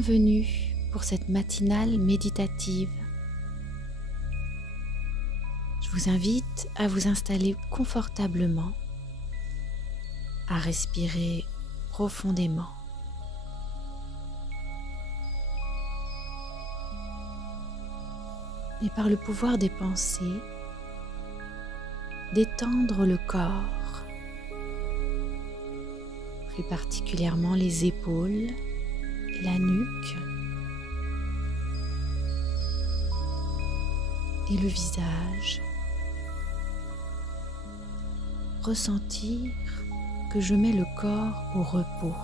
bienvenue pour cette matinale méditative. Je vous invite à vous installer confortablement, à respirer profondément. Et par le pouvoir des pensées, d'étendre le corps, plus particulièrement les épaules et la nuque et le visage. Ressentir que je mets le corps au repos,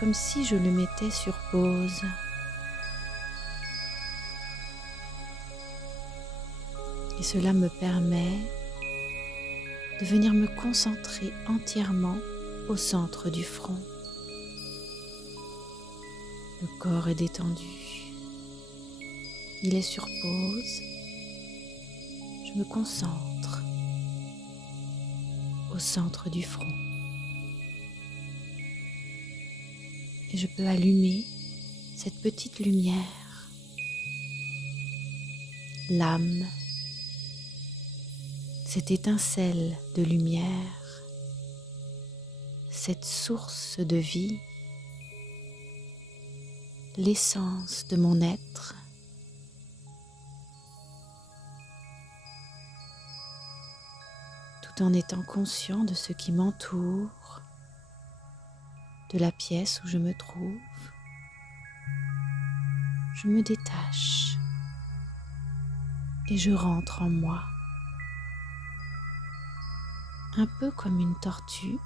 comme si je le mettais sur pause. Et cela me permet de venir me concentrer entièrement au centre du front. Le corps est détendu. Il est sur pause. Je me concentre au centre du front. Et je peux allumer cette petite lumière, l'âme, cette étincelle de lumière, cette source de vie, l'essence de mon être. Tout en étant conscient de ce qui m'entoure, de la pièce où je me trouve, je me détache et je rentre en moi. Un peu comme une tortue,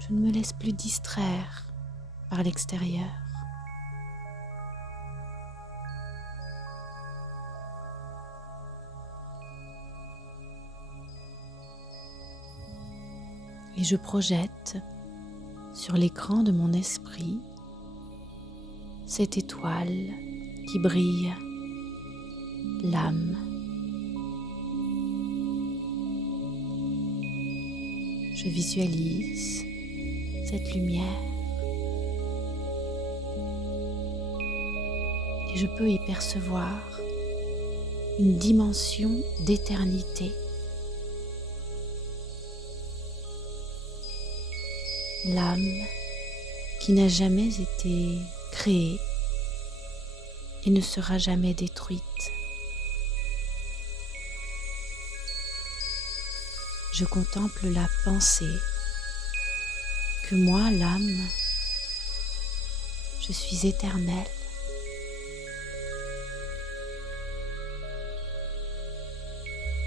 je ne me laisse plus distraire par l'extérieur. Et je projette sur l'écran de mon esprit cette étoile qui brille, l'âme. Je visualise cette lumière et je peux y percevoir une dimension d'éternité. L'âme qui n'a jamais été créée et ne sera jamais détruite. Je contemple la pensée que moi, l'âme, je suis éternelle.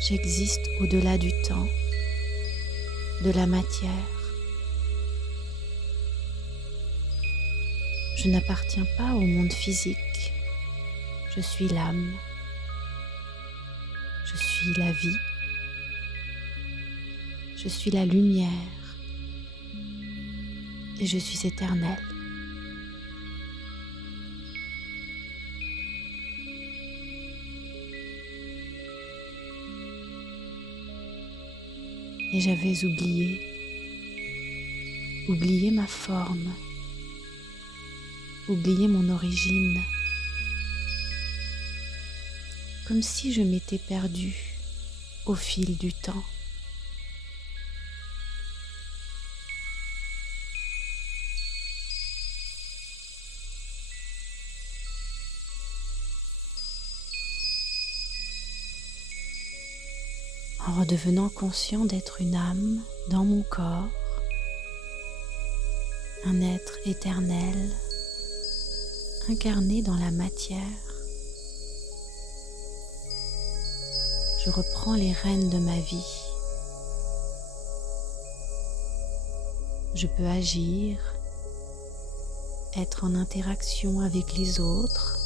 J'existe au-delà du temps, de la matière. Je n'appartiens pas au monde physique. Je suis l'âme. Je suis la vie. Je suis la lumière. Et je suis éternelle. Et j'avais oublié ma forme. Oublier mon origine, comme si je m'étais perdue au fil du temps. En redevenant conscient d'être une âme dans mon corps, un être éternel, incarné dans la matière, je reprends les rênes de ma vie. Je peux agir, être en interaction avec les autres,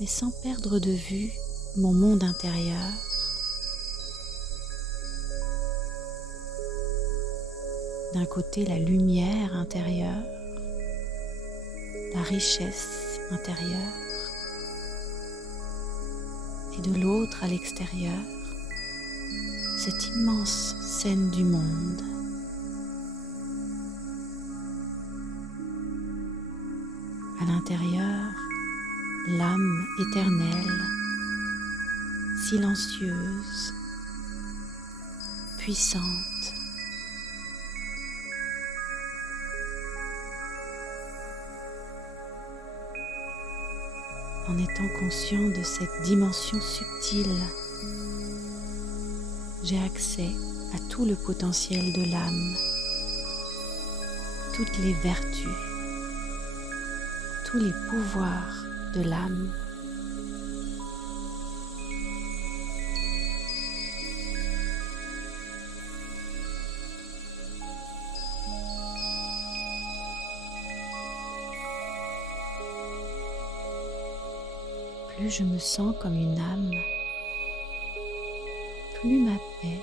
mais sans perdre de vue mon monde intérieur. D'un côté, la lumière intérieure, la richesse intérieure, et de l'autre à l'extérieur, cette immense scène du monde, À l'intérieur, l'âme éternelle, silencieuse, puissante. En étant conscient de cette dimension subtile, j'ai accès à tout le potentiel de l'âme, toutes les vertus, tous les pouvoirs de l'âme. Plus je me sens comme une âme, plus ma paix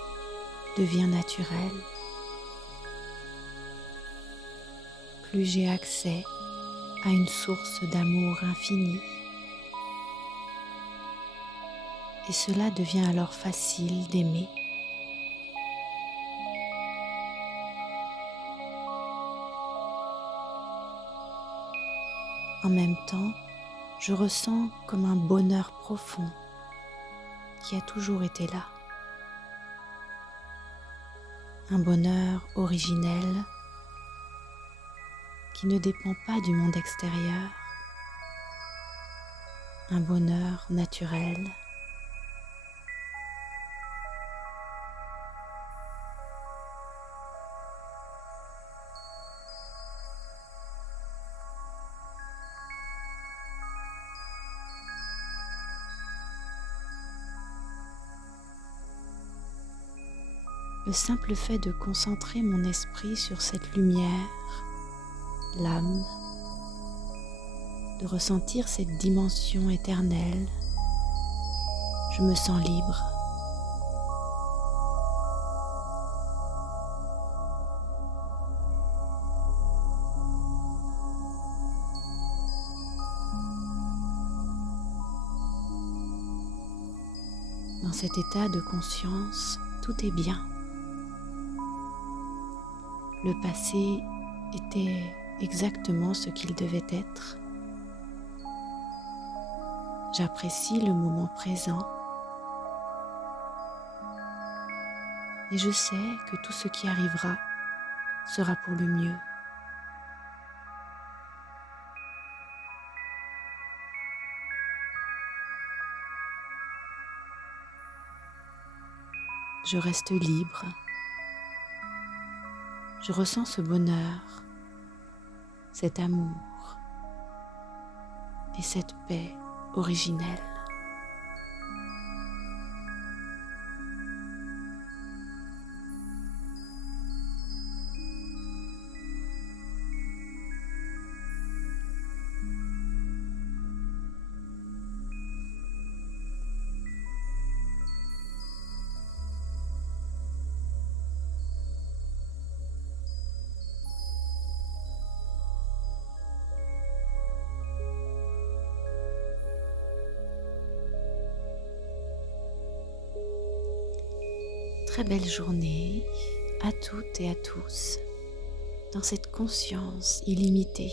devient naturelle, plus j'ai accès à une source d'amour infini. Et cela devient alors facile d'aimer. En même temps, je ressens comme un bonheur profond qui a toujours été là. Un bonheur originel qui ne dépend pas du monde extérieur. Un bonheur naturel. Le simple fait de concentrer mon esprit sur cette lumière, l'âme, de ressentir cette dimension éternelle, je me sens libre. Dans cet état de conscience, tout est bien. Le passé était exactement ce qu'il devait être. J'apprécie le moment présent et je sais que tout ce qui arrivera sera pour le mieux. Je reste libre. Je ressens ce bonheur, cet amour et cette paix originelle. Très belle journée à toutes et à tous dans cette conscience illimitée.